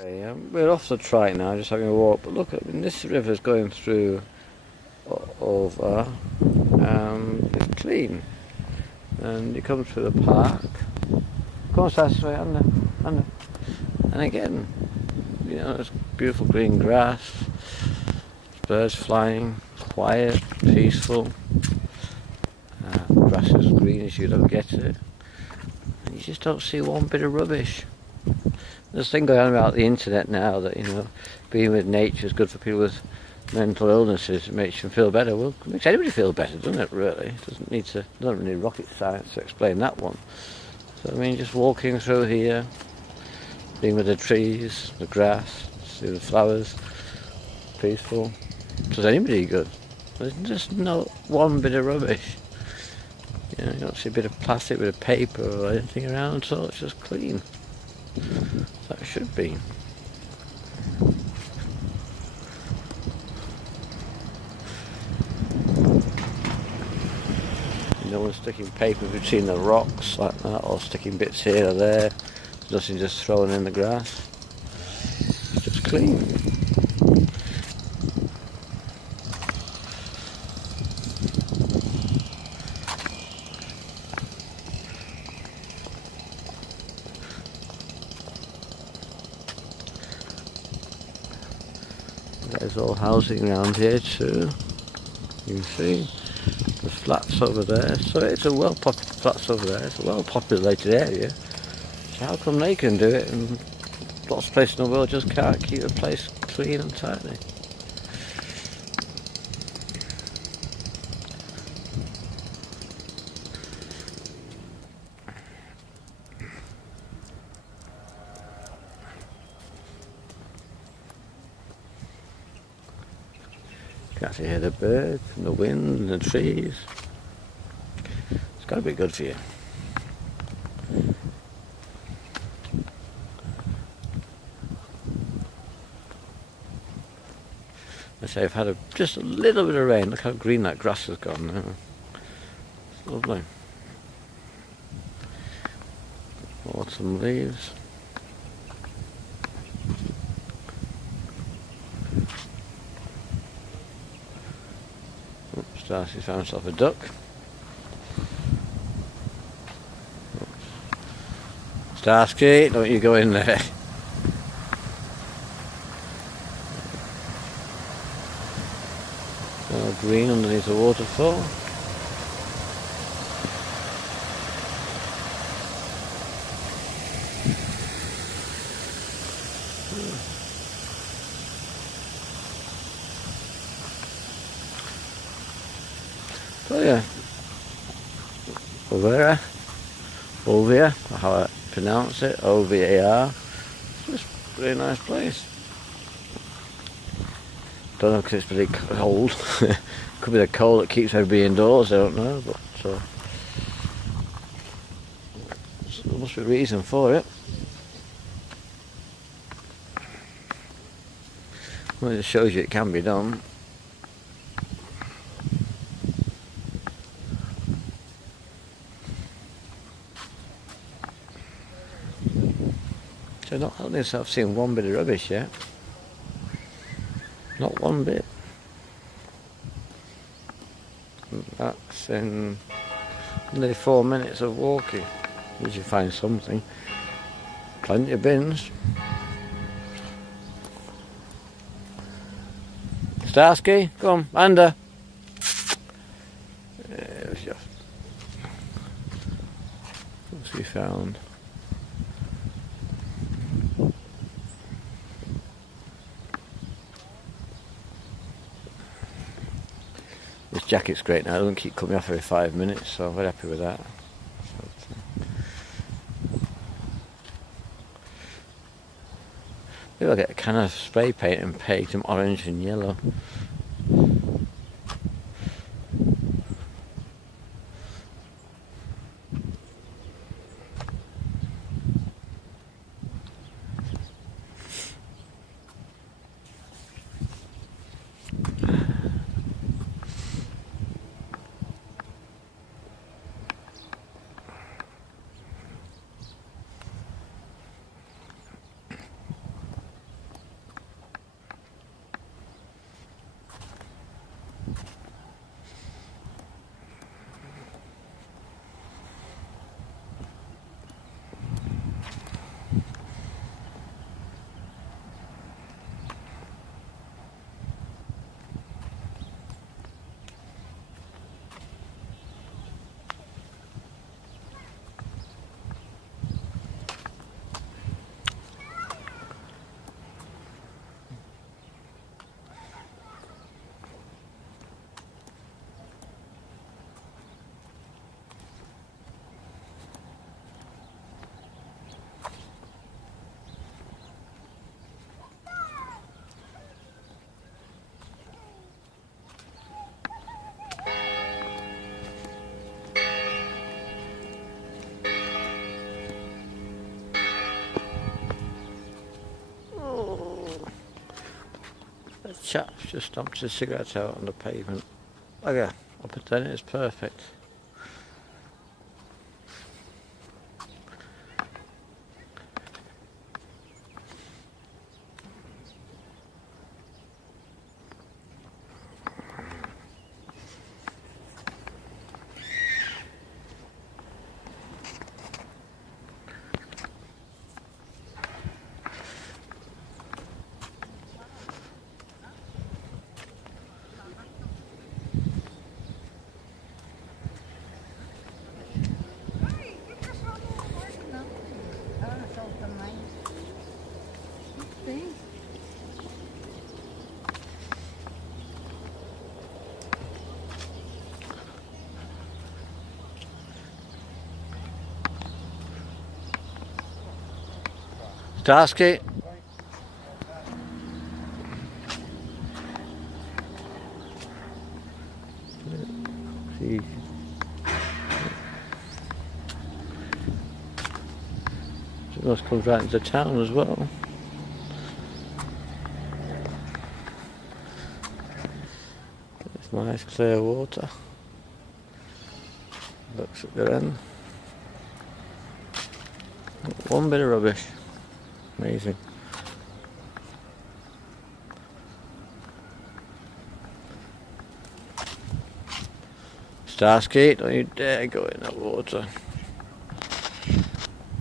Okay, we're off the track now, just having a walk. But look, this river's going through Ovar. It's clean, and you come through the park. Come on, Starsky, under. And again, it's beautiful green grass, birds flying, quiet, peaceful. Grass is green as you don't get it, and you just don't see one bit of rubbish. There's a thing going on about the internet now that being with nature is good for people with mental illnesses. It makes them feel better. Well, it makes anybody feel better, doesn't it? Really, it doesn't need rocket science to explain that one. So I mean, just walking through here, being with the trees, the grass, see the flowers, peaceful. Does anybody good? There's just not one bit of rubbish. You don't see a bit of plastic, a bit of paper or anything around at all. It's just clean. That should be. No one's sticking paper between the rocks like that, or sticking bits here or there. There's nothing just thrown in the grass. It's just clean. There's all housing around here too. You can see there's flats over there. So it's a flats over there. It's a well-populated area. So how come they can do it and lots of places in the world just can't keep a place clean and tidy? You can actually hear the birds and the wind and the trees. It's got to be good for you. I say I've had just a little bit of rain. Look how green that grass has gone now. It's lovely. Autumn leaves. Starsky found himself a duck. Starsky, don't you go in there. All green underneath the waterfall. Oh yeah, Ovar, how I pronounce it, O-V-A-R. It's just a really nice place. Don't know because it's pretty cold. Could be the cold that keeps everybody indoors, I don't know, but there must be a reason for it. Well, it just shows you it can be done. So not only have I've seen one bit of rubbish yet. Not one bit. That's in nearly 4 minutes of walking. Did you find something? Plenty of bins. Starsky, come, under. What's he found? This jacket's great now, it doesn't keep coming off every 5 minutes, so I'm very happy with that. Maybe I'll get a can of spray paint and paint them orange and yellow. chap's just stomped his cigarette out on the pavement. Okay, I'll pretend it's perfect. Starsky. See. It must come right into town as well. It's nice clear water. Looks at the end. One bit of rubbish. Amazing. Starsky, don't you dare go in that water.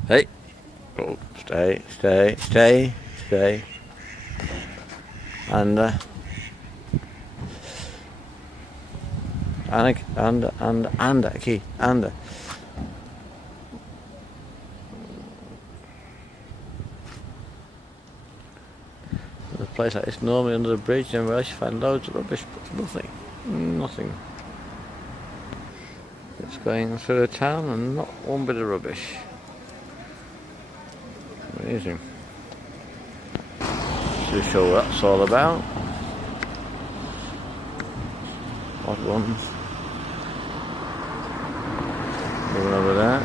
Hey! Oh, stay. And key. A place like this normally under the bridge, and where else you find loads of rubbish, but nothing. It's going through the town and not one bit of rubbish. Amazing. To show what that's all about. Odd ones. Moving over there.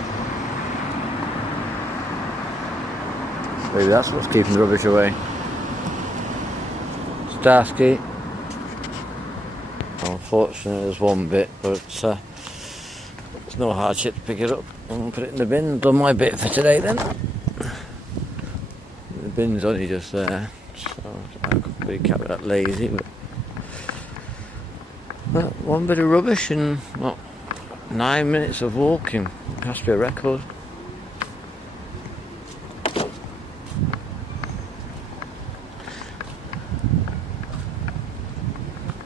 Maybe that's what's keeping the rubbish away. Starsky. Unfortunately there's one bit, but it's no hardship to pick it up and put it in the bin. Done my bit for today then. The bin's only just there, so I couldn't be kept that lazy, but well, one bit of rubbish in what, 9 minutes of walking. It has to be a record.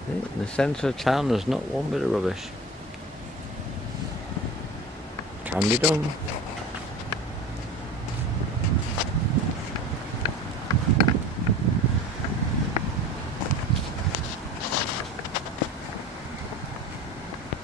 In the centre of town there's not one bit of rubbish. Can be done.